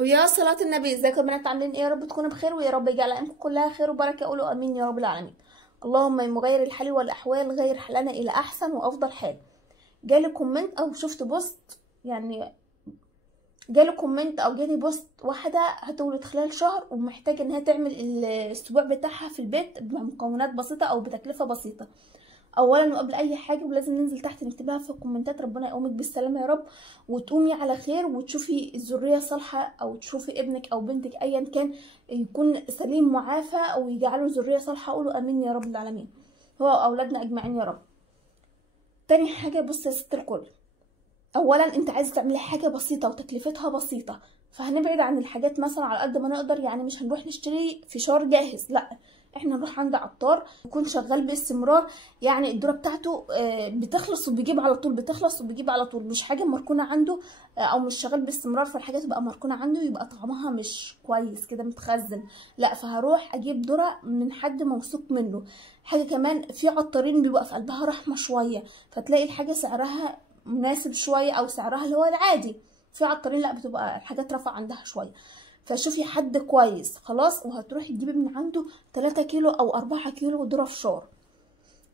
ويا صلاة النبي، ازيكم يا بنات؟ عاملين ايه؟ يا رب تكونوا بخير، ويا رب يجعل ايامكم كلها خير وبركه. قولوا امين يا رب العالمين. اللهم يا مغير الحال والاحوال غير حالنا الى احسن وافضل حال. جالي كومنت او شفت بوست، يعني جالي كومنت او جالي بوست، واحده هتولد خلال شهر ومحتاجه ان هي تعمل الاسبوع بتاعها في البيت بمكونات بسيطه او بتكلفه بسيطه. اولا وقبل اي حاجه ولازم ننزل تحت نكتبها في الكومنتات: ربنا يقومك بالسلامه يا رب، وتقومي على خير، وتشوفي الذريه صالحه، او تشوفي ابنك او بنتك ايا كان يكون سليم معافى او يجعله ذريه صالحه. قولوا امين يا رب العالمين، هو واولادنا اجمعين يا رب. تاني حاجه، بص يا ست الكل، اولا انت عايزه تعملي حاجه بسيطه وتكلفتها بسيطه، فهنبعد عن الحاجات مثلا على قد ما نقدر. يعني مش هنروح نشتري فشار جاهز، لا، احنا نروح عند عطار يكون شغال باستمرار، يعني الذره بتاعته بتخلص وبيجيب على طول، بتخلص وبيجيب على طول، مش حاجه مركونه عنده او مش شغال باستمرار فالحاجه تبقى مركونه عنده يبقى طعمها مش كويس كده متخزن، لا، فهروح اجيب ذره من حد موثوق منه. حاجه كمان، في عطارين بيبقى في قلبها رحمه شويه، فتلاقي الحاجه سعرها مناسب شويه او سعرها اللي هو العادي. في عطارين لا، بتبقى الحاجات رافعه عندها شويه، فشوفي حد كويس خلاص، وهتروحي تجيبي من عنده 3 كيلو او 4 كيلو ذره فشار.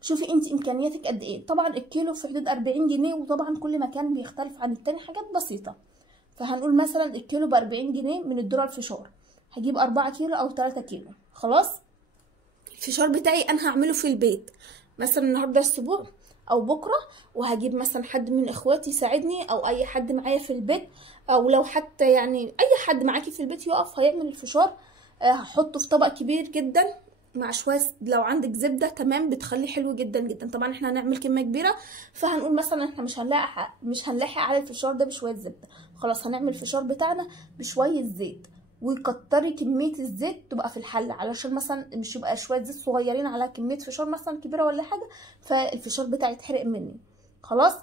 شوفي انت امكانياتك قد ايه، طبعا الكيلو في حدود 40 جنيه، وطبعا كل مكان بيختلف عن التاني، حاجات بسيطه. فهنقول مثلا الكيلو ب40 جنيه من الذره الفشار، هجيب 4 كيلو او 3 كيلو. خلاص، الفشار بتاعي انا هعمله في البيت مثلا النهارده الاسبوع او بكره، وهجيب مثلا حد من اخواتي يساعدني او اي حد معايا في البيت، او لو حتى يعني اي حد معاكي في البيت يقف هيعمل الفشار. هحطه في طبق كبير جدا مع شويه، لو عندك زبده تمام بتخليه حلو جدا جدا. طبعا احنا هنعمل كميه كبيره، فهنقول مثلا احنا مش هنلاحق على الفشار ده بشويه زبده، خلاص هنعمل الفشار بتاعنا بشويه زيت، وكتري كميه الزيت تبقى في الحله، علشان مثلا مش يبقى شويه زيت صغيرين على كميه فشار مثلا كبيره ولا حاجه فالفشار بتاعي يتحرق مني. خلاص،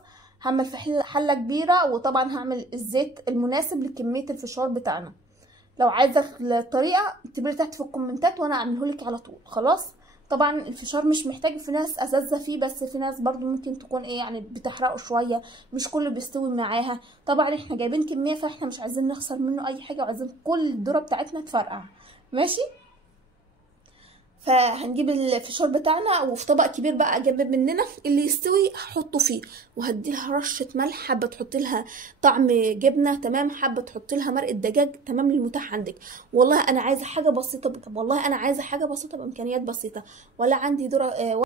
هعمل في حله كبيره، وطبعا هعمل الزيت المناسب لكميه الفشار بتاعنا. لو عايزه الطريقه اكتبي تحت في الكومنتات وانا اعملهولك على طول. خلاص، طبعا الفشار مش محتاج، في ناس اساتذه فيه، بس في ناس برضو ممكن تكون ايه يعني بتحرقه شويه، مش كله بيستوي معاها. طبعا احنا جايبين كميه فاحنا مش عايزين نخسر منه اي حاجه، وعايزين كل الذره بتاعتنا تفرقع. ماشي، فهنجيب الفشار بتاعنا وفي طبق كبير بقى جنب مننا، اللي يستوي هحطه فيه، وهديلها رشه ملح، حابه تحطي لها طعم جبنه تمام، حابه تحطي لها مرقه دجاج تمام، المتاح عندك. والله انا عايزه حاجه بسيطه، طب والله انا عايزه حاجه بسيطه بامكانيات بسيطه، ولا عندي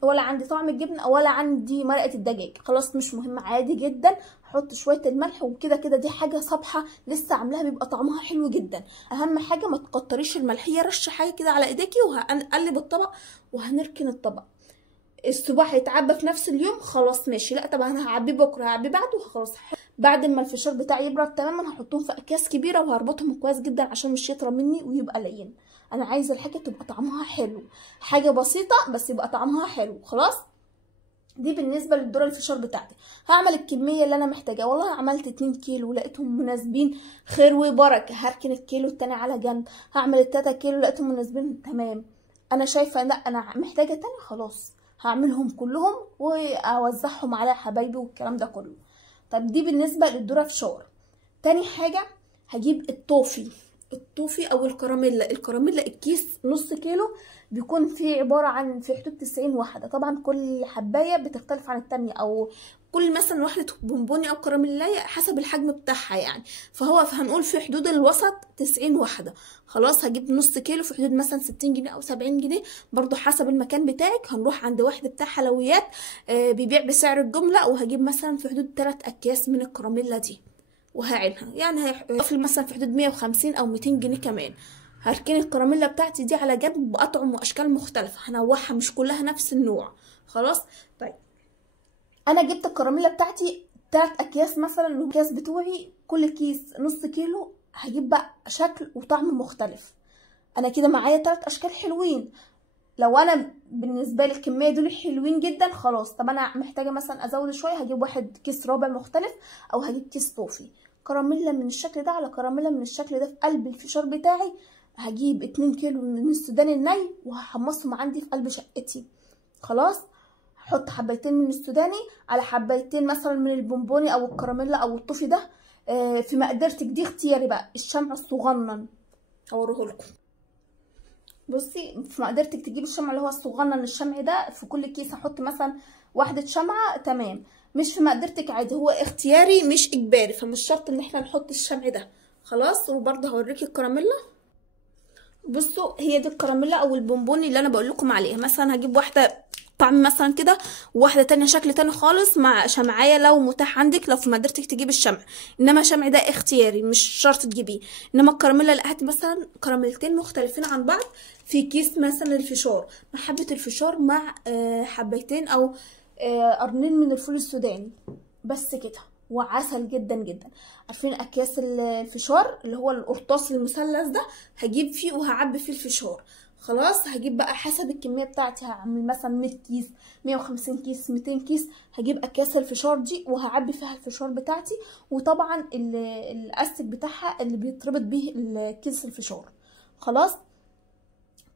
ولا عندي طعم الجبنه ولا عندي مرقه الدجاج، خلاص مش مهم، عادي جدا، حط شويه الملح وكده كده دي حاجه صبحه لسه عاملاها بيبقى طعمها حلو جدا. اهم حاجه ما تكتريش الملح، هي رشه حاجه كده على ايديكي، وهنقلب الطبق وهنركن الطبق. الصباع هيتعبى في نفس اليوم، خلاص ماشي، لا طب انا هعبيه بكره، هعبيه بعده، خلاص. بعد ما الفشار بتاعي يبرد تماما هحطهم في اكياس كبيره وهربطهم كويس جدا عشان مش يطرى مني ويبقى لين. انا عايزه الحاجه تبقى طعمها حلو، حاجه بسيطه بس يبقى طعمها حلو. خلاص، دي بالنسبه للذره الفشار بتاعتي. هعمل الكميه اللي انا محتاجاها، والله عملت 2 كيلو لقيتهم مناسبين، خير وبركه، هركن الكيلو التاني على جنب. هعمل 3 كيلو لقيتهم مناسبين تمام، انا شايفه لا انا محتاجه تاني، خلاص هعملهم كلهم واوزعهم على حبايبي والكلام ده كله. طب دي بالنسبه للذره فشار. تاني حاجه، هجيب الطوفي او الكراميلا الكيس نص كيلو، بيكون فيه عبارة عن في حدود 90 واحدة. طبعا كل حباية بتختلف عن التانية، او كل مثلا واحدة بونبوني او كراميلاية حسب الحجم بتاعها يعني، فهنقول في حدود الوسط 90 واحدة. خلاص، هجيب نص كيلو في حدود مثلا 60 جنيه او 70 جنيه برضو حسب المكان بتاعك. هنروح عند واحد بتاع حلويات بيبيع بسعر الجملة، وهجيب مثلا في حدود 3 اكياس من الكراميلا دي، وهعينها يعني هيقفل مثلا في حدود 150 او 200 جنيه كمان. هركن الكراميلا بتاعتي دي على جنب باطعم واشكال مختلفه، هنوعها مش كلها نفس النوع. خلاص، طيب انا جبت الكراميلا بتاعتي 3 اكياس مثلا، الاكياس بتوعي كل كيس نص كيلو، هجيب بقى شكل وطعم مختلف. انا كده معايا 3 اشكال حلوين. لو انا بالنسبه لي الكميه دول حلوين جدا، خلاص طب انا محتاجه مثلا ازود شويه، هجيب واحد كيس رابع مختلف، او هجيب كيس طوفي كراميلا من الشكل ده على كراميلا من الشكل ده في قلب الفشار بتاعي. هجيب 2 كيلو من السوداني الني وهحمصهم عندي في قلب شقتي. خلاص، هحط حبايتين من السوداني على حبايتين مثلا من البونبوني او الكراميلا او الطوفي ده، في مقدرتك دي اختياري بقى الشمع الصغنن هوريه لكم. بصي في مقدرتك تجيبي الشمع اللي هو الصغنن، الشمع ده في كل كيس هحط مثلا واحده شمعه تمام. مش في مقدرتك عادي، هو اختياري مش اجباري، فمش شرط ان احنا نحط الشمع ده خلاص. وبرده هوريكي الكراميلا. بصوا هي دي الكراميلا او البونبوني اللي انا بقول لكم عليها. مثلا هجيب واحده طعم مثلا كده وواحده تانية شكل تاني خالص مع شمعيه لو متاح عندك، لو في مقدرتك تجيب الشمع. انما الشمع ده اختياري مش شرط تجيبيه. انما الكراميلا لا، هاتي مثلا كراميلتين مختلفين عن بعض في كيس مثلا الفشار، مع حبه الفشار مع حبيتين او قرنين من الفول السوداني بس كده، وعسل جدا جدا. عارفين اكياس الفشار اللي هو القرطاس المثلث ده، هجيب فيه وهعبي فيه الفشار خلاص. هجيب بقى حسب الكميه بتاعتي، هعمل مثلا 100 كيس 150 كيس 200 كيس، هجيب اكياس الفشار دي وهعبي فيها الفشار بتاعتي. وطبعا الاستك بتاعها اللي بيتربط بيه الكيس الفشار خلاص.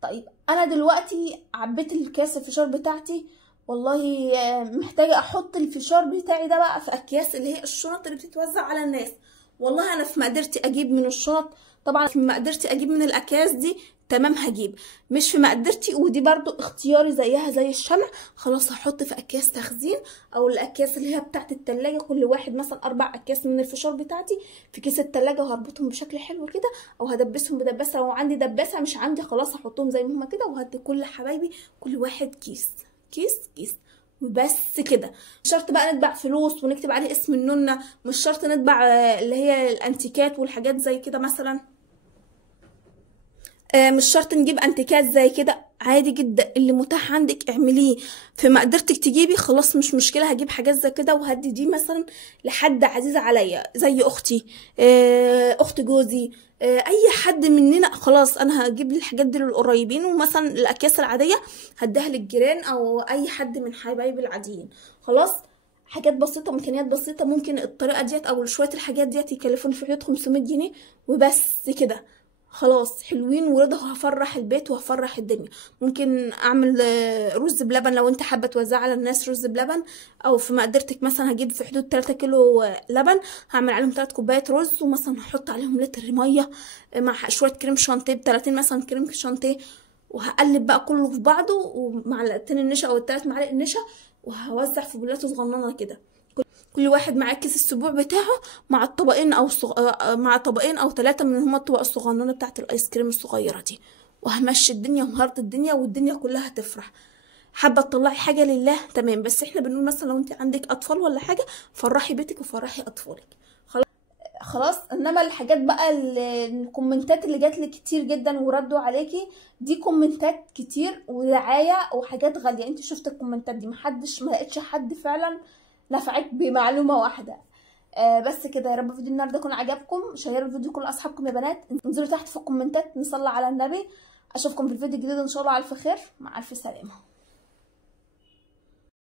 طيب انا دلوقتي عبيت الكاس الفشار بتاعتي، والله محتاجه احط الفشار بتاعي ده بقى في اكياس اللي هي الشنط اللي بتتوزع على الناس. والله انا في مقدرتي اجيب من الشنط، طبعا في مقدرتي اجيب من الاكياس دي تمام هجيب. مش في مقدرتي ودي برضو اختياري زيها زي الشمع، خلاص هحط في اكياس تخزين او الاكياس اللي هي بتاعت التلاجة. كل واحد مثلا 4 اكياس من الفشار بتاعتي في كيس التلاجة، وهربطهم بشكل حلو كده او هدبسهم بدباسه. لو عندي دباسه، مش عندي خلاص هحطهم زي ما هما كده. وهدي كل حبايبي كل واحد كيس كيس وبس كده. مش شرط بقى نطبع فلوس ونكتب عليه اسم النونة، مش شرط نطبع اللي هي الانتيكات والحاجات زي كده مثلا. مش شرط نجيب انتيكات زي كده، عادي جدا اللي متاح عندك اعمليه. في مقدرتك تجيبي خلاص مش مشكله، هجيب حاجات زي كده وهدي دي مثلا لحد عزيز عليا زي اختي، اخت جوزي، اي حد مننا خلاص. انا هجيب لي الحاجات دي للقريبين، ومثلا الاكياس العاديه هديها للجيران او اي حد من حبايبي العاديين خلاص. حاجات بسيطه، امكانيات بسيطه. ممكن الطريقه ديت او شويه الحاجات ديت يكلفوني في حدود 500 جنيه وبس كده خلاص. حلوين ورضا، وهفرح البيت وهفرح الدنيا. ممكن اعمل رز بلبن لو انت حابه توزع على الناس رز بلبن، او في مقدرتك مثلا هجيب في حدود 3 كيلو لبن، هعمل عليهم 3 كوبايات رز، ومثلا هحط عليهم لتر ميه مع شويه كريم شانتيه ب 30 مثلا كريم شانتيه، وهقلب بقى كله في بعضه ومعلقتين النشا او 3 معالق نشا، وهوزع في بولات صغننه كده. كل واحد معاه كيس السبوع بتاعه مع الطبقين مع طبقين او 3 من هما الطبق الصغننه بتاعت الايس كريم الصغيره دي، وهمشي الدنيا وهرضي الدنيا والدنيا كلها هتفرح. حابه تطلعي حاجه لله تمام، بس احنا بنقول مثلا لو انت عندك اطفال ولا حاجه فرحي بيتك وفرحي اطفالك خلاص. انما الحاجات بقى الكومنتات اللي جات لي كتير جدا وردوا عليكي دي كومنتات كتير ودعايه وحاجات غاليه. انت شفت الكومنتات دي، ما لقيتش حد فعلا نفعك بمعلومه واحده. بس كده. يا رب فيديو النهارده يكون عجبكم. شيروا الفيديو كل اصحابكم يا بنات. انزلوا تحت في الكومنتات نصلي على النبي. اشوفكم في الفيديو الجديد ان شاء الله على الف خير. مع الف سلامه.